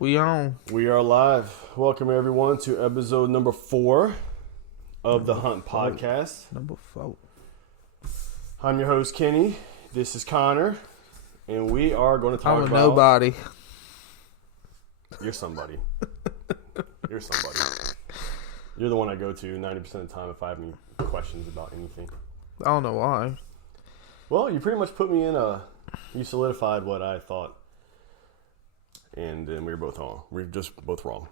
We on. We are live. Welcome everyone to episode number 4 of the Hunt Podcast. Number 4. I'm your host Kenny. This is Connor, and we are going to talk I'm a about nobody. You're somebody. You're somebody. You're the one I go to 90% of the time if I have any questions about anything. I don't know why. Well, you pretty much put me in you solidified what I thought. And then we were both wrong. We were just both wrong.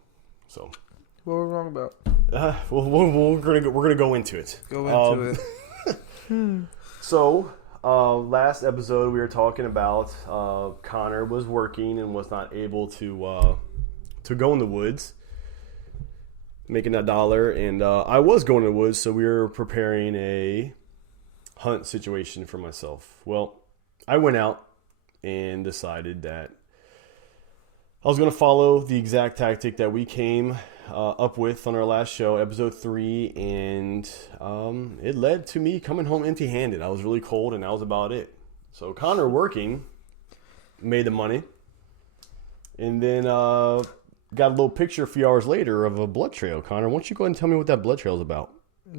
So, What were we wrong about? we're gonna go into it. Go into it. So, last episode we were talking about Connor was working and was not able to go in the woods, making that dollar, and I was going in the woods, so we were preparing a hunt situation for myself. Well, I went out and decided that I was going to follow the exact tactic that we came up with on our last show, episode 3, and it led to me coming home empty-handed. I was really cold, and that was about it. So Connor working made the money, and then got a little picture a few hours later of a blood trail. Connor, why don't you go ahead and tell me what that blood trail is about?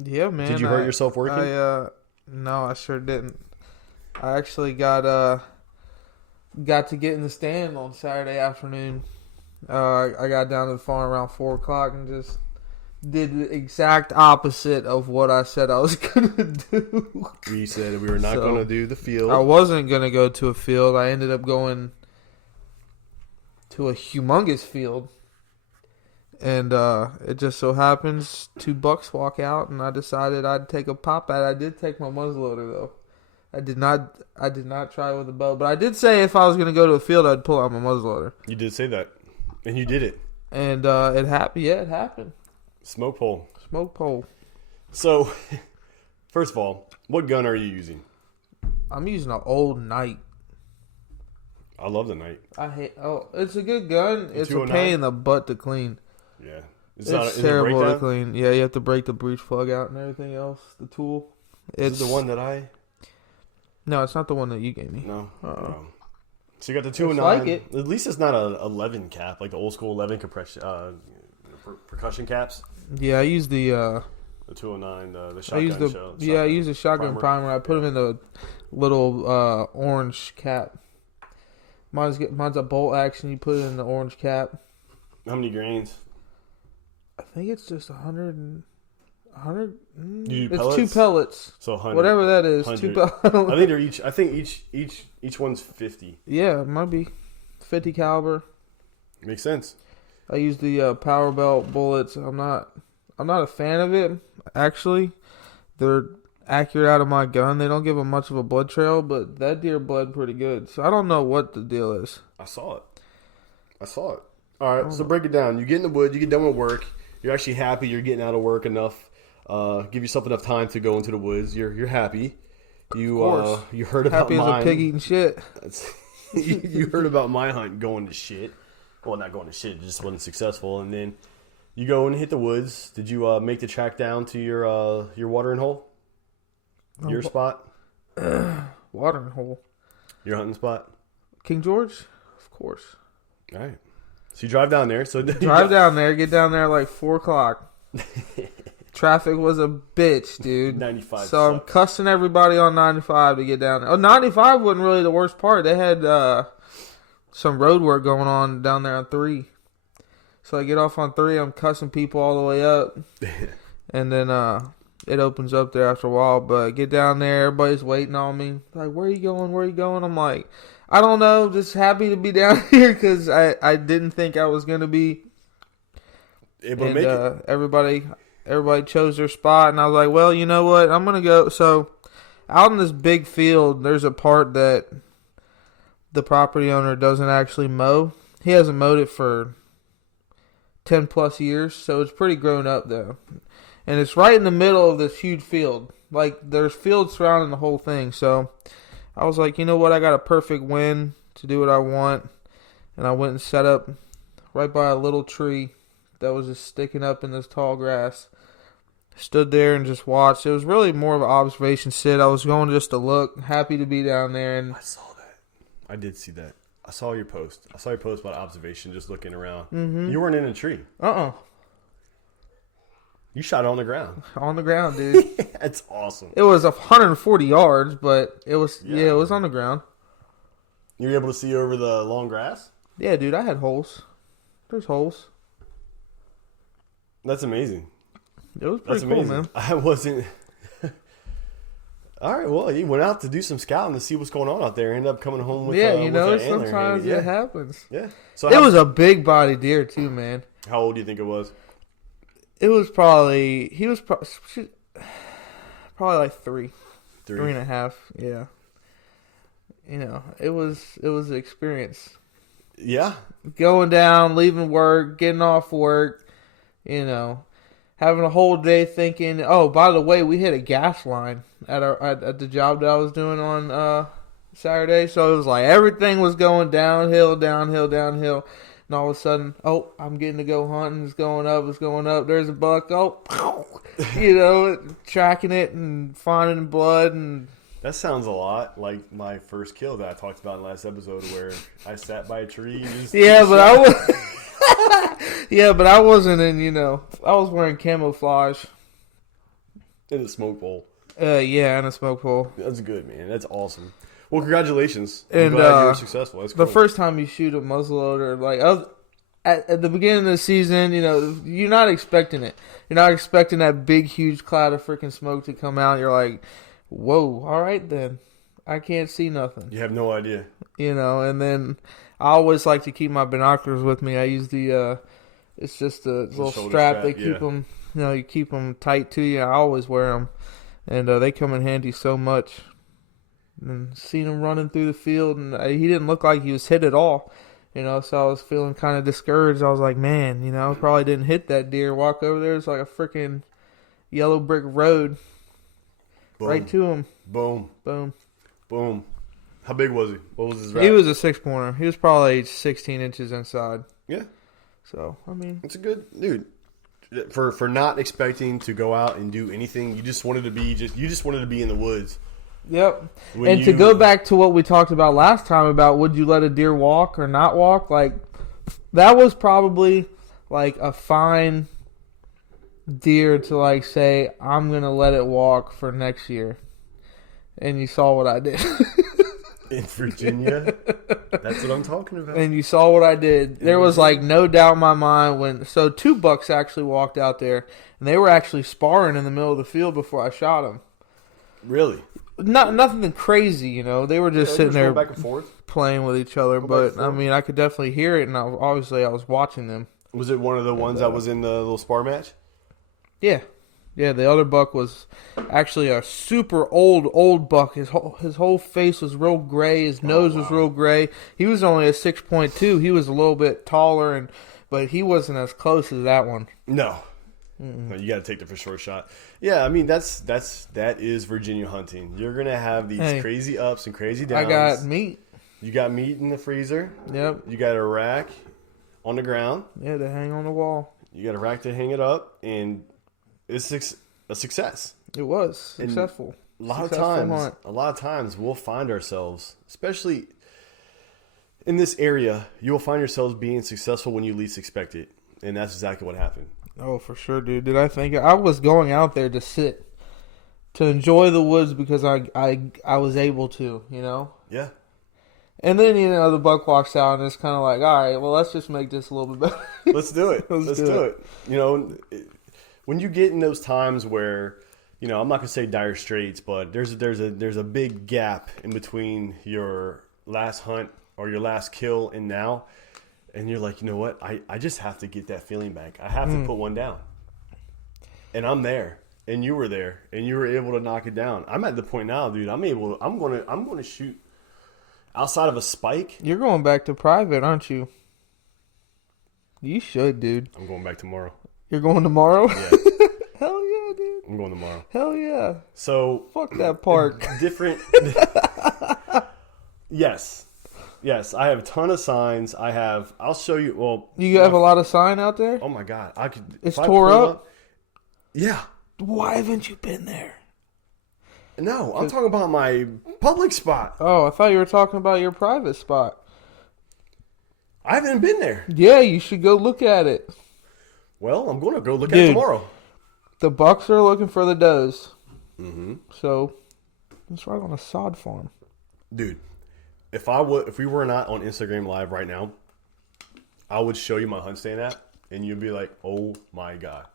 Yeah, man. Did you hurt yourself working? No, I sure didn't. I actually got to get in the stand on Saturday afternoon. I got down to the farm around 4 o'clock and just did the exact opposite of what I said I was going to do. We said we were not going to do the field. I wasn't going to go to a field. I ended up going to a humongous field. And it just so happens 2 bucks walk out, and I decided I'd take a pop at it. I did take my muzzleloader, though. I did not try with a bow, but I did say if I was going to go to a field, I'd pull out my muzzleloader. You did say that, and you did it. And it happened. Yeah, it happened. Smoke pole. Smoke pole. So, first of all, what gun are you using? I'm using an old Knight. I love the Knight. It's a good gun. It's a pain in the butt to clean. Yeah. It's terrible to clean. Yeah, you have to break the breech plug out and everything else. The tool. It's the one that I... No, it's not the one that you gave me. No. No. So you got the 209. Like it. At least it's not a 11 cap, like the old school 11 percussion caps. Yeah, I use the 209, the shotgun. I use the shotgun primer. I put them in the little orange cap. Mine's a bolt action. You put it in the orange cap. How many grains? I think it's just 100. You do it's pellets? 2 pellets. So 100. Whatever that is. 2 pellets. I think they're each. I think each one's 50. Yeah, it might be 50 caliber. Makes sense. I use the power belt bullets. I'm not a fan of it. Actually, they're accurate out of my gun. They don't give them much of a blood trail, but that deer bled pretty good. So I don't know what the deal is. I saw it. All right, so break it down. You get in the woods. You get done with work. You're actually happy. You're getting out of work enough. Give yourself enough time to go into the woods. You're happy. You heard about happy mine. Happy as a pig eating shit. You heard about my hunt going to shit. Well, not going to shit. It just wasn't successful. And then you go and hit the woods. Did you make the track down to your watering hole? Your spot? Watering hole. Your hunting spot? King George? Of course. All right. So you drive down there. Down there. Get down there like 4 o'clock. Traffic was a bitch, dude. 95 So I'm cussing everybody on 95 to get down there. Oh, 95 wasn't really the worst part. They had some road work going on down there on 3. So I get off on 3. I'm cussing people all the way up. And then it opens up there after a while. But I get down there. Everybody's waiting on me. Like, where are you going? Where are you going? I'm like, I don't know. Just happy to be down here because I didn't think I was going to be. Able to make it. Everybody chose their spot, and I was like, well, you know what? I'm going to go. So, out in this big field, there's a part that the property owner doesn't actually mow. He hasn't mowed it for 10 plus years, so it's pretty grown up, though. And it's right in the middle of this huge field. Like, there's fields surrounding the whole thing. So, I was like, you know what? I got a perfect wind to do what I want. And I went and set up right by a little tree that was just sticking up in this tall grass. Stood there and just watched. It was really more of an observation sit. I was going just to look, happy to be down there. And I saw that. I did see that. I saw your post. I saw your post about observation, just looking around. Mm-hmm. You weren't in a tree. You shot it on the ground. On the ground, dude. That's awesome. It was 140 yards, but it was it was on the ground. You were able to see over the long grass? Yeah, dude, I had holes. There's holes. That's amazing. It was pretty cool, man. I wasn't. All right, well, you went out to do some scouting to see what's going on out there. Ended up coming home with sometimes it happens. Yeah. So it was a big body deer too, man. How old do you think it was? It was probably probably like 3.5. Yeah. You know, it was an experience. Yeah. Going down, leaving work, getting off work, you know, having a whole day thinking, oh, by the way, we hit a gas line at the job that I was doing on Saturday. So it was like everything was going downhill. And all of a sudden, oh, I'm getting to go hunting. It's going up. There's a buck. Oh, you know, tracking it and finding blood. And that sounds a lot like my first kill that I talked about in the last episode, where I sat by a tree. And just but I was. But I wasn't in. You know, I was wearing camouflage. In a smoke pole. And a smoke pole. That's good, man. That's awesome. Well, congratulations. I'm glad you were successful. That's cool. The first time you shoot a muzzleloader, like at the beginning of the season, you know, you're not expecting it. You're not expecting that big, huge cloud of freaking smoke to come out. You're like, whoa, all right then. I can't see nothing. You have no idea. You know, and then I always like to keep my binoculars with me. I use the, it's just a little strap. They keep them, you know, you keep them tight to you. I always wear them. And they come in handy so much. And seen him running through the field, and he didn't look like he was hit at all, you know, so I was feeling kind of discouraged. I was like, man, you know, I probably didn't hit that deer. Walk over there, it's like a freaking yellow brick road. Boom. Right to him. Boom. Boom. Boom. How big was he? What was his rap? He was a 6-pointer. He was probably 16 inches inside. Yeah. So, I mean. It's a good, dude. For not expecting to go out and do anything, you just wanted to be in the woods. Yep. And to go back to what we talked about last time about would you let a deer walk or not walk, like that was probably like a fine deer to like say, I'm going to let it walk for next year. And you saw what I did. In Virginia? That's what I'm talking about. And you saw what I did. There was like no doubt in my mind so 2 bucks actually walked out there and they were actually sparring in the middle of the field before I shot them. Really? Nothing crazy, you know. They were just sitting there back and forth, playing with each other. But I mean, I could definitely hear it, and I was watching them. Was it one of the ones that was in the little spar match? Yeah. The other buck was actually a super old buck. His whole face was real gray. His nose was real gray. He was only a 6.2. He was a little bit taller, but he wasn't as close as that one. No. No, you got to take the for sure shot. Yeah, I mean that is Virginia hunting. You're gonna have these crazy ups and crazy downs. I got meat. You got meat in the freezer. Yep. You got a rack on the ground. Yeah, to hang on the wall. You got a rack to hang it up, and it's a success. It was successful. A lot of times we'll find ourselves, especially in this area, you will find yourselves being successful when you least expect it, and that's exactly what happened. Oh, for sure, dude. Did I think I was going out there to sit, to enjoy the woods because I was able to, you know? Yeah. And then, you know, the buck walks out and it's kind of like, all right, well, let's just make this a little bit better. Let's do it. Let's do it. You know, when you get in those times where, you know, I'm not going to say dire straits, but there's a big gap in between your last hunt or your last kill and now. And you're like, you know what? I just have to get that feeling back. I have to put one down. And I'm there. And you were there. And you were able to knock it down. I'm at the point now, dude. I'm going to shoot outside of a spike. You're going back to private, aren't you? You should, dude. I'm going back tomorrow. You're going tomorrow? Yeah. Hell yeah, dude. I'm going tomorrow. Hell yeah. So fuck that park. Different. Yes, I have a ton of signs. I'll show you. Well, you have a lot of sign out there? Oh my God, I could. It's tore up? Yeah. Why haven't you been there? No, I'm talking about my public spot. Oh, I thought you were talking about your private spot. I haven't been there. Yeah, you should go look at it. Well, I'm going to go look at it tomorrow. The bucks are looking for the does. Mm-hmm. So, it's right on a sod farm. Dude, if we were not on Instagram Live right now, I would show you my hunt stand app, and you'd be like, "Oh my god,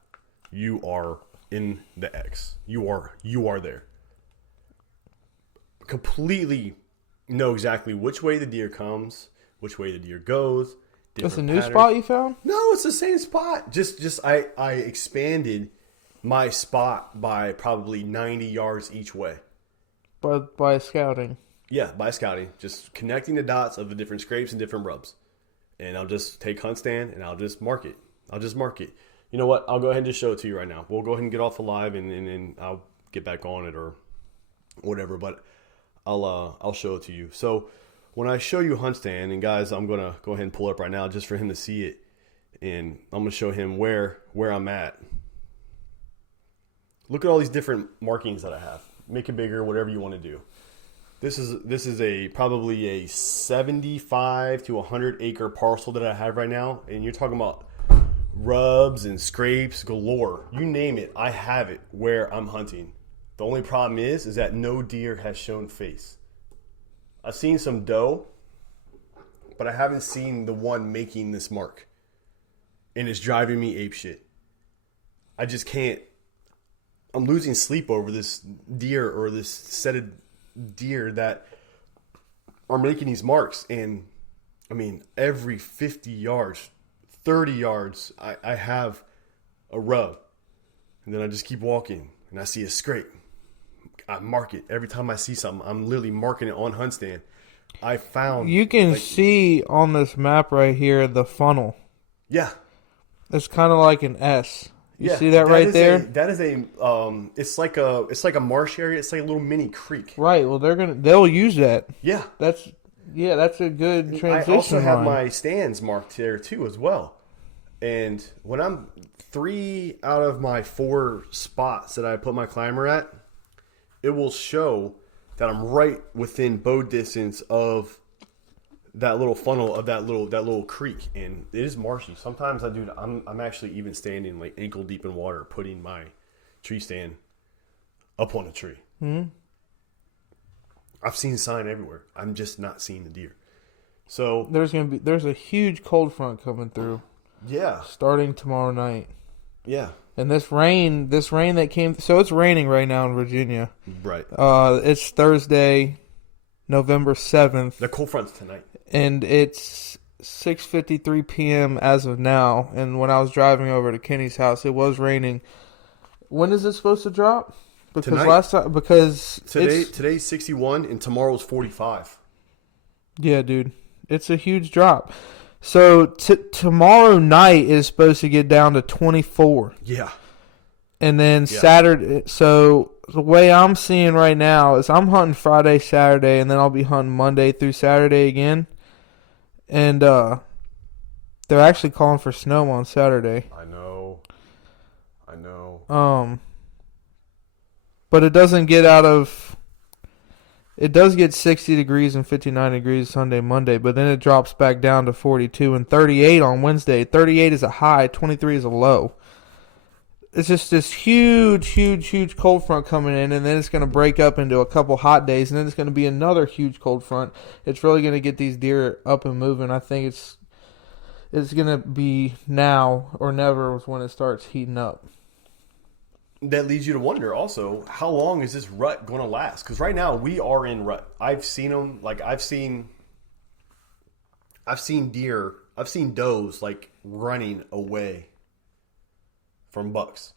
you are in the X. You are there." Completely know exactly which way the deer comes, which way the deer goes. That's a new spot you found? No, it's the same spot. I expanded my spot by probably 90 yards each way. By scouting. Yeah, by scouting. Just connecting the dots of the different scrapes and different rubs. And I'll just take hunt stand and I'll just mark it. You know what? I'll go ahead and just show it to you right now. We'll go ahead and get off the live and I'll get back on it or whatever. But I'll show it to you. So when I show you hunt stand, and guys, I'm gonna go ahead and pull it up right now just for him to see it, and I'm gonna show him where I'm at. Look at all these different markings that I have. Make it bigger, whatever you want to do. This is probably a 75 to 100 acre parcel that I have right now, and you're talking about rubs and scrapes galore. You name it, I have it where I'm hunting. The only problem is that no deer has shown face. I've seen some doe, but I haven't seen the one making this mark. And it's driving me apeshit. I just can't. I'm losing sleep over this deer or this set of deer that are making these marks. And, I mean, every 50 yards, 30 yards, I have a rub. And then I just keep walking, and I see a scrape. I mark it. Every time I see something, I'm literally marking it on hunt stand. I found... You can see on this map right here the funnel. Yeah. It's kind of like an S. You see that right there? That is a it's like a marsh area. It's like a little mini creek. Right. Well, they'll use that. Yeah. That's a good transition. I also have line. my stands marked there too as well. And when I'm 3 out of my 4 spots that I put my climber at, it will show that I'm right within bow distance of that little funnel of that little creek, and it is marshy. Sometimes I'm actually even standing like ankle deep in water, putting my tree stand up on a tree. Mm-hmm. I've seen sign everywhere. I'm just not seeing the deer. So there's a huge cold front coming through. Yeah, starting tomorrow night. Yeah. And this rain that came, so it's raining right now in Virginia. Right. It's Thursday, November 7th. The cold front's tonight. And it's 6:53 p.m. as of now. And when I was driving over to Kenny's house, it was raining. When is it supposed to drop? Because tonight. Today's 61 and tomorrow's 45. Yeah, dude. It's a huge drop. So tomorrow night is supposed to get down to 24. Yeah. And then Saturday. So the way I'm seeing right now is I'm hunting Friday, Saturday, and then I'll be hunting Monday through Saturday again. And they're actually calling for snow on Saturday. I know. But it doesn't get out of... It does get 60 degrees and 59 degrees Sunday, Monday, but then it drops back down to 42 and 38 on Wednesday. 38 is a high, 23 is a low. It's just this huge cold front coming in, and then it's going to break up into a couple hot days, and then it's going to be another huge cold front. It's really going to get these deer up and moving. I think it's going to be now or never when it starts heating up. That leads you to wonder also, how long is this rut going to last? Because right now we are in rut. I've seen them, like I've seen deer, I've seen does like running away from bucks.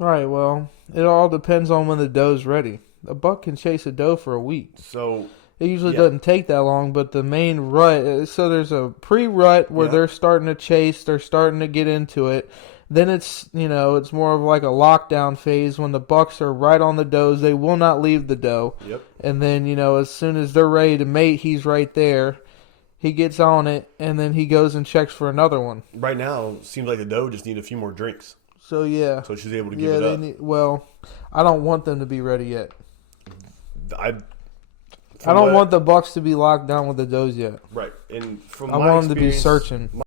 Right, well, it all depends on when the doe's ready. A buck can chase a doe for a week. So it usually doesn't take that long, but the main rut, so there's a pre-rut where they're starting to chase, they're starting to get into it. Then it's more of like a lockdown phase when the bucks are right on the does. They will not leave the doe. Yep. And then, as soon as they're ready to mate, he's right there. He gets on it, and then he goes and checks for another one. Right now, it seems like the doe just need a few more drinks. So, yeah. So she's able to give it up. I don't want them to be ready yet. I don't want the bucks to be locked down with the does yet. Right. And from I my want him to be experience- searching.